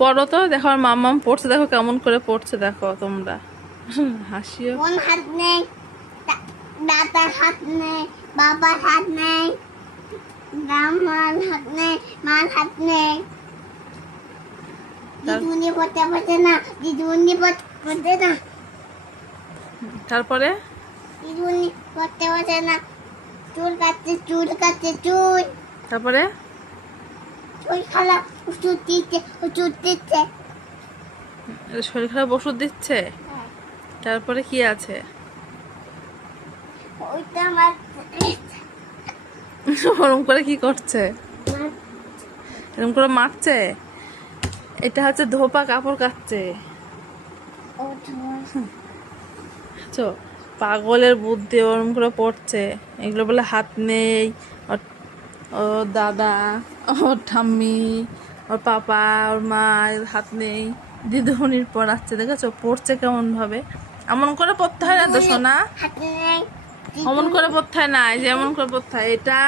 পড়ো তো, দেখো আমার মাম্মাম পড়ছে, দেখো কেমন করে পড়ছে, দেখো তোমরা। হাসিও। কোন হাত নেই, দাদার হাত নেই, বাবার হাত নেই, আমার হাত নেই, মার হাত নেই। দিদুনি পড়তে পারছে না, দিদুনি পড়তে না, তারপরে দিদুনি পড়তে পারছে না। চুল কাটছে, চুল কাটছে, চুল তারপরে চুল খারাপ, ওষুধ দিচ্ছে, ওষুধ দিচ্ছে। শরীর খারাপ ওষুধ দিচ্ছে। তারপরে কি আছে? ওইটা আমার ওরম করে কি করছে? এরকম করে মারছে। এটা হচ্ছে ধোপা, কাপড় কাচ্ছে। বুঝছো? পাগলের বুদ্ধি, ওরম করে পড়ছে। এগুলো বলে হাত নেই, ওর দাদা, ওর ঠাম্মি, ওর পাপা, ওর মা এর হাত নেই। দিদিমণির পড়াচ্ছে, দেখেছো পড়ছে কেমন ভাবে। এমন করে পড়তে হয় না তো সোনা, হাত নেই, অমন করে পড়তে হয় না, এই যে এমন করে পড়তে হয়। এটা